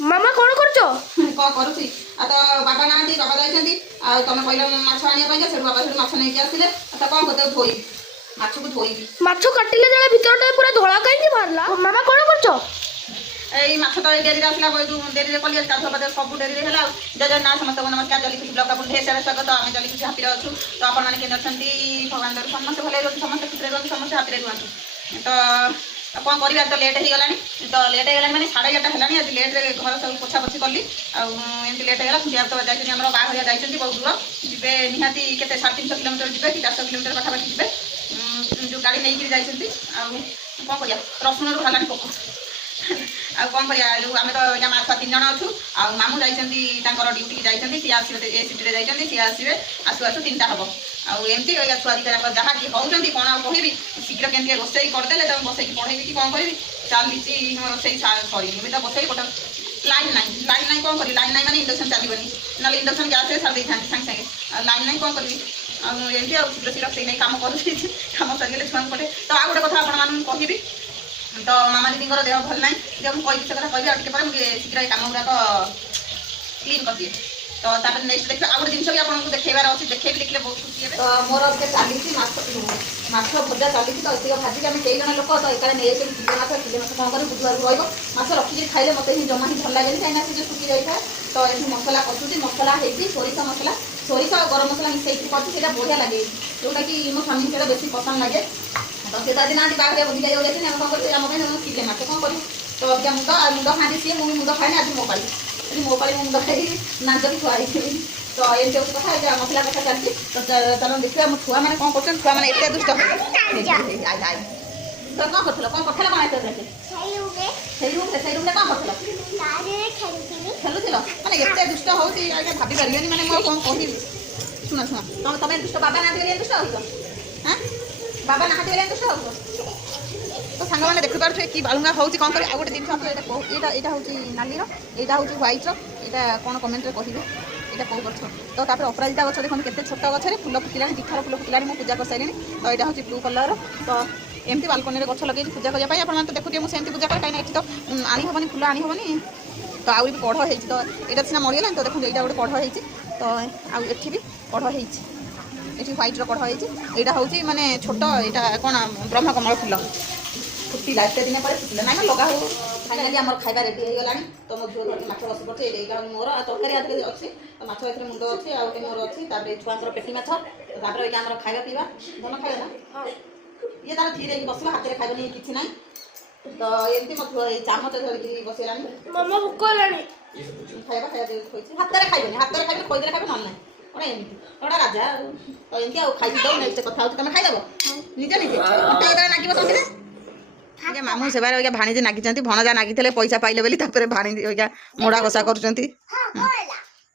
ମାମା କ'ଣ କରୁଛ? କ'ଣ କରୁଛି ଆଉ ତ ବାବା ନାହାନ୍ତି, ବାବା ଯାଇଛନ୍ତି। ଆଉ ତମେ କହିଲ ମାଛ ଆଣିବା ପାଇଁକା, ସେଠୁ ବାବା ସେଠୁ ମାଛ ନେଇକି ଆସିଲେ। ତ କ'ଣ କରିଦେବ, ଧୋଇବି, ମାଛକୁ ଧୋଇବି। ମାଛ କାଟିଲେ ଯେତେବେଳେ ଭିତରଟା ପୁରା ଧଳା କାହିଁକି ବାହାରିଲା? ମାମା କ'ଣ କରୁଛ? ଏଇ ମାଛ ତ ଏଇ ଡେରିରେ ଆସିଲା, ଡେରିରେ କଲି, ଚାଷ ବାଦ ସବୁ ଡେରିରେ ହେଲା। ଆଉ ଜୟ ଜଗନ୍ନାଥ, ସମସ୍ତଙ୍କୁ ନମସ୍କାର। ଜଲିଖୁସି ବ୍ଲଗ୍ ଆପଣଙ୍କୁ ଢେର ସାରା ସ୍ୱାଗତ। ଆମେ ଜଲିଖୁସି ହାପିରେ ଅଛୁ। ତ ଆପଣମାନେ କେମିତି ଅଛନ୍ତି? ଭଗବାନ ଦୟାରୁ ସମସ୍ତେ ଭଲରେ ରୁହନ୍ତୁ, ସମସ୍ତେ ଖୁସିରେ ରୁହନ୍ତୁ, ସମସ୍ତେ ହାପିରେ ରୁହନ୍ତୁ। ତ କ'ଣ କରିବା, ତ ଲେଟ୍ ହେଇଗଲାଣି। ତ ଲେଟ୍ ହେଇଗଲାଣି ମାନେ 11:30 ହେଲାଣି। ଆଜି ଲେଟ୍ରେ ଘର ସବୁ ପୋଛାପୋଛି କଲି। ଆଉ ଏମିତି ଲେଟ୍ ହେଇଗଲା। ସୁଧିଆ ତ ଯାଇଛନ୍ତି, ଆମର ବାହାଘରିଆ ଯାଇଛନ୍ତି, ବହୁତ ଦୂର ଯିବେ, ନିହାତି କେତେ 350 କିଲୋମିଟର ଯିବେ କି 400 କିଲୋମିଟର ପାଖାପାଖି ଯିବେ। ଯେଉଁ ଗାଡ଼ି ନେଇକିରି ଯାଇଛନ୍ତି। ଆଉ କ'ଣ କରିବା, ରସୁଣରୁ ହେଲାଣି ପୋକ। ଆଉ କ'ଣ କରିବା, ଯେଉଁ ଆମେ ତ ଏଇଟା ମାଛ 3 ଜଣ ଅଛୁ। ଆଉ ମାମୁଁ ଯାଇଛନ୍ତି, ତାଙ୍କର ଡ୍ୟୁଟିକି ଯାଇଛନ୍ତି। ସିଏ ଆସିବେ, ଏ ସିଟିରେ ଯାଇଛନ୍ତି, ସିଏ ଆସିବେ ଆସୁ ଆସୁ 3ଟା ହେବ। ଆଉ ଏମିତି ଛୁଆ ଦିଟାଙ୍କ ଯାହା କି ହେଉଛନ୍ତି, କ'ଣ ଆଉ କହିବି। ଶୀଘ୍ର କେମିତି ରୋଷେଇ କରିଦେଲେ ତାଙ୍କୁ ବସେଇକି ପଢ଼େଇବି କି କ'ଣ କରିବି। ଚାଲିଛି ରୋଷେଇ ସରିନି, ଏବେ ତ ବସେଇ ଗୋଟେ ଲାଇନ୍ ନାହିଁ କ'ଣ କରିବି। ଲାଇନ୍ ନାହିଁ ମାନେ ଇଣ୍ଡକ୍ସନ୍ ଚାଲିବନି, ନହେଲେ ଇଣ୍ଡକ୍ସନ୍ ଗ୍ୟାସ୍ରେ ସାରି ଦେଇଥାନ୍ତି ସାଙ୍ଗେ ସାଙ୍ଗେ। ଆଉ ଲାଇନ୍ ନାହିଁ, କ'ଣ କରିବି। ଆଉ ଏମିତି ଆଉ ଶୀଘ୍ର ସେଇ ନେଇ କାମ କରୁଛି। କାମ ସରିଗଲେ ଛୁଆଙ୍କୁ ପଠେ। ତ ଆଉ ଗୋଟେ କଥା ଆପଣମାନଙ୍କୁ କହିବି, ତ ମାମା ଦିଦିଙ୍କର ଦେହ ଭଲ ନାହିଁ। ଯେ ମୁଁ କହିବି, ସେ କଥା କହିବି ଆଉ ଟିକେ ପରେ। ମୁଁ ଶୀଘ୍ର ଏ କାମ ଗୁଡ଼ାକ କ୍ଲିନ୍ କରିଦିଏ। ତ ତାପରେ ନେକ୍ସଟ ଦେଖିବା, ଆଉ ଗୋଟେ ଜିନିଷ ବି ଆପଣଙ୍କୁ ଦେଖେଇବାର ଅଛି, ଦେଖେଇବି, ଦେଖିଲେ ବହୁତ ଖୁସି ହେବେ। ତ ମୋର ଟିକେ ଚାଲିଛି ମାଛ ଭଜା ଚାଲିଛି। ତ ଏତିକି ଭାଜିକି ଆମେ 3 ଜଣ ଲୋକ, ତ ଏକାରେ ନେଇଯାଇଛନ୍ତି କିଲେ ମାଛ କ'ଣ କରିବି, ବୁଧବାରକୁ ରହିବ। ମାଛ ରଖିକି ଖାଇଲେ ମୋତେ ହିଁ ଜମା ହିଁ ଭଲ ଲାଗେନି, କାହିଁକିନା ସେ ଯେଉଁ ଶୁଖି ଯାଇଥାଏ। ତ ଏଠି ମସଲା କଷୁଛି, ମସଲା ହେଇଛି ସୋରିଷ ମସଲା, ସୋରିଷ ଆଉ ଗରମ ମସଲା ମିଶାଇକି କରୁଛି, ସେଇଟା ବଢ଼ିଆ ଲାଗେ, ଯେଉଁଟାକି ମୋ ସ୍ୱାମୀ ସେଇଟା ବେଶୀ ପସନ୍ଦ ଲାଗେ। ତ ସେ ତ ଆଜି ନାହାନ୍ତି, ବାହାଘରିଆ ବୁଝି ଯାଇଛନ୍ତି। ଆମେ କ'ଣ କରିବୁ, ଆମ ପାଇଁ କିଲେ ମାଛ କ'ଣ କରିବୁ। ତ ଅବିକା ମୁଣ୍ଡ ଖାଆନ୍ତି ସିଏ, ମୁଁ ବି ମୁଣ୍ଡ ଖାଏନି। ଆଜି ମୋ ପାଳି ମୁଁ ମୁଣ୍ଡ ଖାଇକି ନାଞ୍ଚି ଥୁଆ ହେଇଥିବି। ତ ଏମିତି ହେଉଛି କଥା। ଏବେ ମସଲା କଥା ଚାଲିଛି। ତ ଚାଲ ଦେଖିବା ମୋ ଛୁଆମାନେ କ'ଣ କରୁଛନ୍ତି। ଛୁଆମାନେ ଏତେ ଦୁଷ୍ଟ ତ କ'ଣ କରୁଥିଲ, କ'ଣ କରିଥିଲ, କ'ଣ ଏତେ ସେଇ ରୁମ୍ରେ କ'ଣ କରୁଥିଲ, ଖେଳୁଥିଲ। ମାନେ ଏତେ ଦୁଷ୍ଟ ହେଉଛି, ଆଜ୍ଞା ଭାବି ପାରିବେନି। ମାନେ ମୁଁ କ'ଣ କହିବି। ଶୁଣ ତମେ ଦୁଷ୍ଟ, ବାବା ନାହାନ୍ତି ବୋଲି ଦୁଷ୍ଟ ହେଉଛ। ହଁ, ବାବା ନାହାନ୍ତି ବୋଲି ଦୁଷ୍ଟ ହେଉଛ। ତ ସାଙ୍ଗମାନେ ଦେଖିପାରୁଥିବେ କି ବାଳୁଙ୍ଗା ହେଉଛି, କ'ଣ କରିବି। ଆଉ ଗୋଟେ ଜିନିଷ, ଏଇଟା ହେଉଛି ନାଲିର, ଏଇଟା ହେଉଛି ହ୍ୱାଇଟ୍ର। ଏଇଟା କ'ଣ କମେଣ୍ଟରେ କହିବେ, ଏଇଟା କେଉଁ ଗଛ। ତ ତାପରେ ଅପରାଜିତା ଗଛ ଦେଖନ୍ତୁ କେତେ ଛୋଟ ଗଛରେ ଫୁଲ ଫୁଟିଲାଣି, 2 ଥର ଫୁଲ ଫୁଟିଲାଣି, ମୁଁ ପୂଜା କରିସାରିଲିଣି। ତ ଏଇଟା ହେଉଛି ବ୍ଲୁ କଲର୍। ତ ଏମିତି ବାଲକୋନିରେ ଗଛ ଲଗେଇଛି ପୂଜା କରିବା ପାଇଁ। ଆପଣମାନେ ତ ଦେଖୁଥିବେ ମୁଁ ସେମିତି ପୂଜା କରେ, କାହିଁକିନା ଏଠି ତ ଆଣି ହେବନି, ଫୁଲ ଆଣି ହେବନି। ତ ଆହୁରି ବି କଢ଼ ହେଇଛି। ତ ଏଇଟା ସିନା ମରିଗଲାଣି। ତ ଦେଖନ୍ତୁ ଏଇଟା ଗୋଟେ କଢ଼ ହେଇଛି। ତ ଆଉ ଏଠି ବି କଢ଼ ହେଇଛି, ଏଠି ହ୍ୱାଇଟ୍ର କଢ଼ ହେଇଛି। ଏଇଟା ହେଉଛି ମାନେ ଛୋଟ, ଏଇଟା କ'ଣ ବ୍ରହ୍ମକମଳ ଫୁଲ ଫୁଟିଲା, ଏତେ ଦିନ ପରେ ଫୁଟିଲା। ନାଇଁ ଲଗା ହଉ। ଫାଇନାଲି ଆମର ଖାଇବା ରେଡ଼ି ହେଇଗଲାଣି। ତ ମୋ ଝିଅ ଧରିକି ମାଛ ବସି ପଡ଼ିଛି। ଏଇଟା ମୋର, ଆଉ ତରକାରୀ ଆଧିରେ ଅଛି, ମାଛ ଏଥିରେ ମୁଣ୍ଡ ଅଛି, ଆଉ ଗୋଟେ ମୋର ଅଛି। ତାପରେ ଛୁଆଙ୍କର ପେଟି ମାଛ। ତାପରେ ଏଇଟା ଆମର ଖାଇବା ପିଇବା, ଭଲ ଖାଇବା ନା। ଇଏ ତାର ଧୀରେ ହେଇକି ବସିବ, ହାତରେ ଖାଇବନି, କିଛି ନାହିଁ। ତ ଏମିତି ମୋ ଝିଅ ଏଇ ଚାମଚ ଧରିକି ବସିଗଲାଣି। ମାମା ଭୋକ ହେଲାଣି। ଖାଇବା ଥୋଇଛି, ହାତରେ ଖାଇବନି, ଖୋଇଦେଲେ ଖାଇବେ, ନହେଲେ ନାହିଁ। କ'ଣ ଏମିତି ଗୋଟେ ରାଜା ଆଉ। ତ ଏମିତି ଆଉ ଖାଇକି ଦେଉ। ନେକ୍ସଟ କଥା ହେଉଛି, ତମେ ଖାଇଦେବ ନିଜେ ନାଗିବ ତଣ୍ଟିରେ। ଆଜ୍ଞା ମାମୁଁ ସେବାରେ ଆଜ୍ଞା ଭାଣିଜୀ ନାଗିଛନ୍ତି। ଭଣଜା ନାଗିଥିଲେ ପଇସା ପାଇଲେ ବୋଲି, ତାପରେ ଭାଣିଜୀ ଆଜ୍ଞା ମୋଡ଼ା ଘଷା କରୁଛନ୍ତି।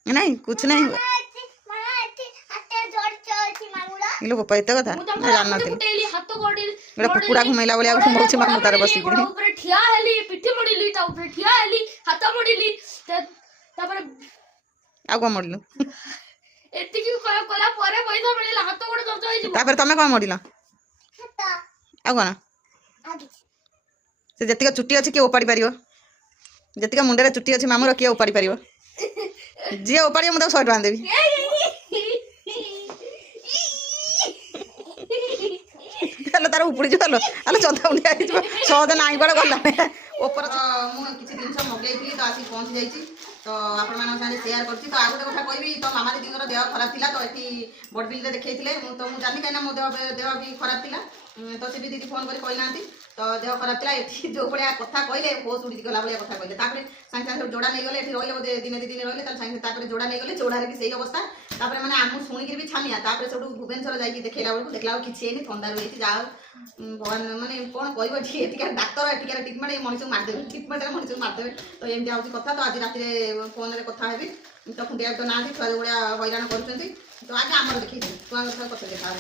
ନାଇଁ କିଛି ନାହିଁ। ଇଲୋ ବୋପା, ଏତେ କଥା ଜାଣିନଥିଲି। ଗୋଟେ କୁକୁଡ଼ା ଘୁମେଇଲା ଭଳିଆ ଘୁମଉଛି ମାମୁଁ ତାର ବସିକିରି। ଆଉ କ'ଣ ମଡ଼ିଲୁ, ତାପରେ ତମେ କ'ଣ ମଡ଼ିଲ, ଆଉ କ'ଣ। ସେ ଯେତିକି ଚୁଟି ଅଛି କିଏ ଓପାଡ଼ି ପାରିବ, ଯେତିକି ମୁଣ୍ଡରେ ଚୁଟି ଅଛି ମାମୁଁର କିଏ ଓପାଡ଼ି ପାରିବ। ଯିଏ ଓପାଡ଼ିବ ମୁଁ ତାକୁ 100 ଟଙ୍କା ଦେବି। ହେଲେ ତାର ଉପୁଡ଼ିଯିବ। ହେଲେ ଚନ୍ଧା ଉଣ୍ଡିଆ ହେଇଯିବ, ସହଜ ନାହିଁ କୁଆଡ଼େ ଗଲା ଉପର। ମୁଁ କିଛି ଜିନିଷ ମଗେଇଥିଲି, ତ ଆସିକି ପହଞ୍ଚି ଯାଇଛି। ତ ଆପଣମାନଙ୍କ ସାଙ୍ଗରେ ସେୟାର କରିଛି। ତ ଆଉ ଗୋଟେ କଥା କହିବି, ତ ମାମା ଦିଦିଙ୍କର ଦେହ ଖରାପ ଥିଲା। ତ ଏଠି ବଡ଼ବିଲରେ ଦେଖେଇଥିଲେ। ମୁଁ ଜାଣିନି, କାହିଁକିନା ମୋ ଦେହ ବି ଖରାପ ଥିଲା। ତ ସେ ବି ଦିଦି ଫୋନ୍ କରି କହିନାହାନ୍ତି। ତ ଦେହ ଖରାପ ଥିଲା। ଏଠି ଯେଉଁ ଭଳିଆ କଥା କହିଲେ, ହୋସ୍ ଉଡ଼ିକି ଗଲା ଭଳିଆ କଥା କହିଲେ। ତାପରେ ସାଙ୍ଗେ ସାଙ୍ଗେ ଯୋଡ଼ା ନେଇଗଲେ, ଏଠି ରହିଲେ ବୋଧେ ଦିନେ 2 ଦିନ ରହିଲେ। ତାପରେ ଯୋଡ଼ା ନେଇଗଲେ, ଯୋଡ଼ାରେ ବି ସେଇ ଅବସ୍ଥା। ତାପରେ ମାନେ ଆମକୁ ଶୁଣିକିରି ବି ଛାନିଆ। ତାପରେ ସେଠୁ ଭୁବନେଶ୍ୱର ଯାଇକି ଦେଖିଲା ବେଳକୁ କିଛି ହେଇନି, ଥଣ୍ଡା ରହିଛି। ଯାହା ଭଗବାନ, ମାନେ କ'ଣ କହିବ, ଏଠିକାର ଡାକ୍ତର, ଏଠିକାର ଟ୍ରିଟମେଣ୍ଟ ଏଇ ମଣିଷକୁ ମାରିଦେବେ, ଟ୍ରିଟମେଣ୍ଟରେ ମଣିଷକୁ ମାରିଦେବେ। ତ ଏମିତି ହେଉଛି କଥା। ତ ଆଜି ରାତିରେ ଫୋନ୍ରେ କଥା ହେବି। ତ ଖୁଣ୍ଟିଆ ତ ନାହାନ୍ତି, ଛୁଆ ଯେଉଁ ଭଳିଆ ହଇରାଣ କରୁଛନ୍ତି। ତ ଆଗେ ଆମର ଦେଖେଇଦେବି, ଛୁଆଙ୍କ ସହ କଥା ଦେଖା ହେବ।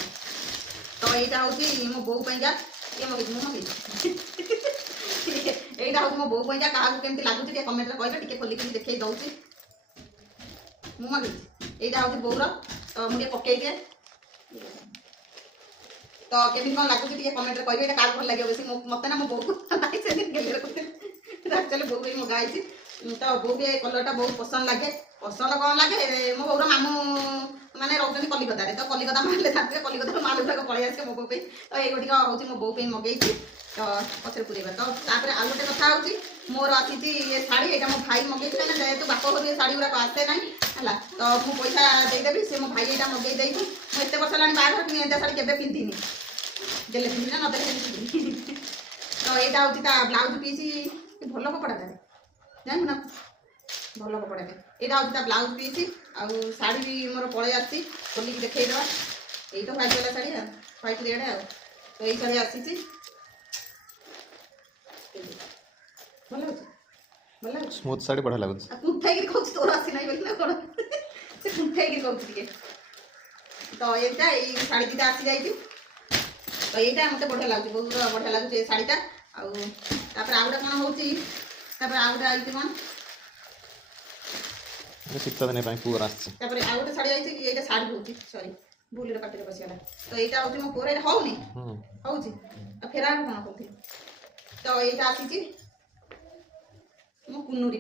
ତ ଏଇଟା ହେଉଛି ମୋ ବୋଉ ପାଇଁକା, ଇଏ ମଗେଇଛି, ମୁଁ ମଗେଇଛି। ଏଇଟା ହେଉଛି ମୋ ବୋଉ ପାଇଁକା। କାହାକୁ କେମିତି ଲାଗୁଛି ଟିକେ କମେଣ୍ଟରେ କହିବେ, ଟିକେ ଖୋଲିକି ଦେଖେଇ ଦେଉଛି। ମୁଁ ମଗେଇଛି, ଏଇଟା ହେଉଛି ବୋଉର। ତ ମୁଁ ଟିକେ ପକେଇ ଦିଏ, ତ କେମିତି କ'ଣ ଲାଗୁଛି ଟିକେ କମେଣ୍ଟରେ କହିବେ। ଏଇଟା କାହାକୁ ଭଲ ଲାଗିବ ବେଶୀ, ମୋତେ ନା ମୋ ବୋଉକୁ ନାହିଁ, ସେଦିନ ଗେଲିରେ ଆକ୍ଚୁଆଲି ବୋଉ ପାଇଁ ମଗା ହେଇଛି। तो बो भी कलरटा बहुत पसंद लगे पसंद कौन लगे मो बोर मामू मैंने रोकते कलिकतार तो कलिकता मारे था कलिकता माल गुड़ाक पलि आसे मो बो तो ये गुटिक हूँ मो बो मगेई तो पचर पूरेगा तो तापर आउ गोटे कथा हूँ मोर आसी ये शाढ़ी यहाँ मो भाई मगेई जेहेतु बाप घर शाढ़ी गुड़ाक आसे ना है तो मुझे पैसा देदेवी से मो भाई यहाँ मगेई मुझे वर्ष है बाहर एंता शाढ़ी के पिंधिनी देले पिंधि ना नदेले पिंधि तो यहाँ हूँ ब्लाउज पीस भल कपड़ा जान ना भल कपड़ा यहाँ हूँ ब्लाउज पीस आउ शाढ़ी भी मोर पलि आसी खोलिक देखा यही तो व्हाइट वाला शाढ़ी व्हाइट रेड आ तो यही शाढ़ी आसी भल भल स्मूथ साड़ी बढ़िया लगुच कुंठाई कहूँ तोर आसी ना बोली ना कौन से कुंठाई कहूँ टे तो यहाँ शाढ़ी दीटा आसी जाइए तो यहाँ मत बढ़िया लगे बहुत बढ़िया लगे शाढ़ीटा आउट आउ गोटे कौन होता आउ गोटे आई कौन शीत दिन पुअर आउ गोटे शाढ़ी आई ये शाढ़ी हूँ सरी भूल पाटे बसगला तो यहाँ हूँ मो पुअर होनी हूँ फेरा कौन कहती तो यहाँ आसी मो कुन्नूरी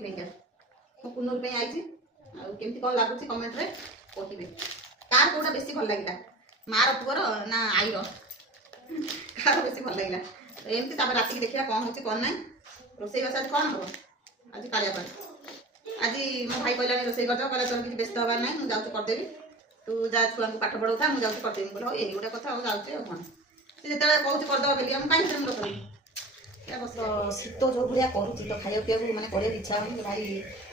मो कुन्नूरी आई केमती कौन लगुच कमेंट रे कहे कार कौटा बेसी भल लगे मार पुअर ना आईर कार बेसी भल लगे तो एमती राति देखा कौन हो कौन ना रोसई बस आज कौन हम आज कालिया आज मो भाई कहलानी रोसई कर कहला तोर किसी व्यस्त हबार ना मुझे जाऊँ करदेवी तू जा छुआ को पाठ पढ़ा मुझे जाऊँ करदेवी बोलो ये गोटे कथा जाऊँ कौन सी जो कहूँ करदेव बोली मुझे कहीं रोक शीत जो भाया करुच्ची तो खाया पीवा मैंने कर इच्छा होनी भाई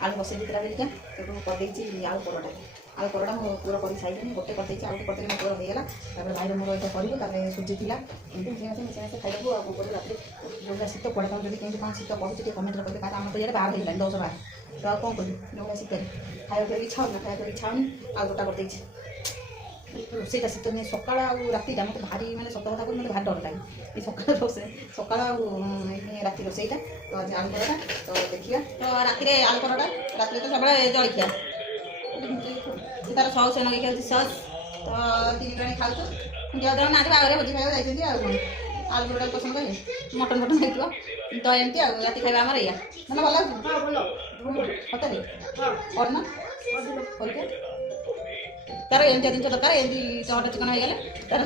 आलू बसई देता बोलिका तो करदे आलू परोटा मो पुअर कर सारे गोटे करदे आउ गोटे करदे मो पुअर होगा भाई मोर ये कर सुजी थी एमती मिसे खाइबू आगे रात जो शीत पड़े तुम जब कहीं कौन शीत पड़े कमेंट करेंगे कारण आम तो ये बाहर होगा 10 बार तो आ कौन करी जो शीत खाया पीवा इच्छा होना खाया इच्छा होनी आउ गोटा करदे रोसईटा शीत दिने सका राति मत भारी मैंने सत कथा मतलब भारी डर लगे सका रोसे सका राति रोसईटा तो आज आलू परोटा तो देखिए तो राति आलू परोटा राति तो सब जलिया तार सस लगे खाऊ सस तो 3 जन खाऊ जो ना बाहर भोजी खाया जाइए आलू परोटा पसंद करें मटन फटन खाई तो एमती राति खाଇବା आमर या मैंने भल सतरे और ना तार एमती जिन दरकार एमती चटा चिकन हो गले तार